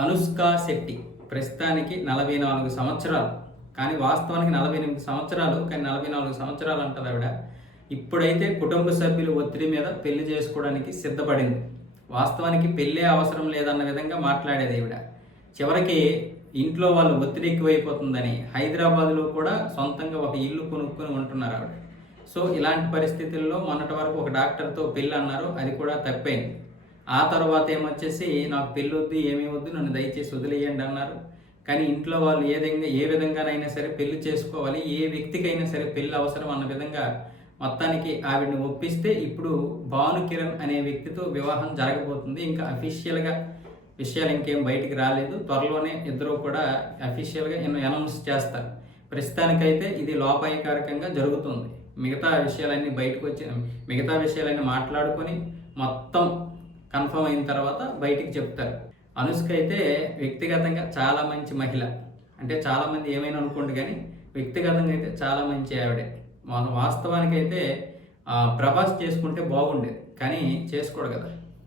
అనుష్క శెట్టి ప్రస్తుతానికి 44 సంవత్సరాలు. కానీ వాస్తవానికి 48 సంవత్సరాలు. కానీ 44 సంవత్సరాలు అంటది ఆవిడ. ఇప్పుడైతే కుటుంబ సభ్యుల ఒత్తిడి మీద పెళ్లి చేసుకోవడానికి సిద్ధపడింది. వాస్తవానికి పెళ్ళే అవసరం లేదన్న విధంగా మాట్లాడేది ఈవిడ. చివరికి ఇంట్లో వాళ్ళు ఒత్తిడి ఎక్కువైపోతుందని హైదరాబాద్లో కూడా సొంతంగా ఒక ఇల్లు కొనుక్కొని ఉంటున్నారు ఆవిడ. సో ఇలాంటి పరిస్థితుల్లో మొన్నటి వరకు ఒక డాక్టర్తో పెళ్ళి అన్నారు, అది కూడా తప్పైంది. ఆ తర్వాత ఏమొచ్చేసి నాకు పెళ్ళి వద్దు, ఏమీ వద్దు, నన్ను దయచేసి వదిలేయండి అన్నారు. కానీ ఇంట్లో వాళ్ళు ఏ విధంగానైనా సరే పెళ్లి చేసుకోవాలి, ఏ వ్యక్తికైనా సరే పెళ్లి అవసరం అన్న విధంగా మొత్తానికి ఆవిడని ఒప్పిస్తే ఇప్పుడు భానుకిరణ్ అనే వ్యక్తితో వివాహం జరగబోతుంది. ఇంకా అఫీషియల్గా విషయాలు ఇంకేం బయటికి రాలేదు. త్వరలోనే ఇద్దరు కూడా అఫీషియల్గా అనౌన్స్ చేస్తారు. ప్రస్తుతానికైతే ఇది లోపాయకారకంగా జరుగుతుంది. మిగతా విషయాలన్నీ మాట్లాడుకొని మొత్తం కన్ఫర్మ్ అయిన తర్వాత బయటికి చెప్తారు. అనుష్క అయితే వ్యక్తిగతంగా చాలా మంచి మహిళ. అంటే చాలామంది ఏమైనా అనుకోండి, కానీ వ్యక్తిగతంగా అయితే చాలా మంచి ఆవిడే. వాస్తవానికైతే ప్రభాస్ చేసుకుంటే బాగుండేది, కానీ చేసుకోడు కదా.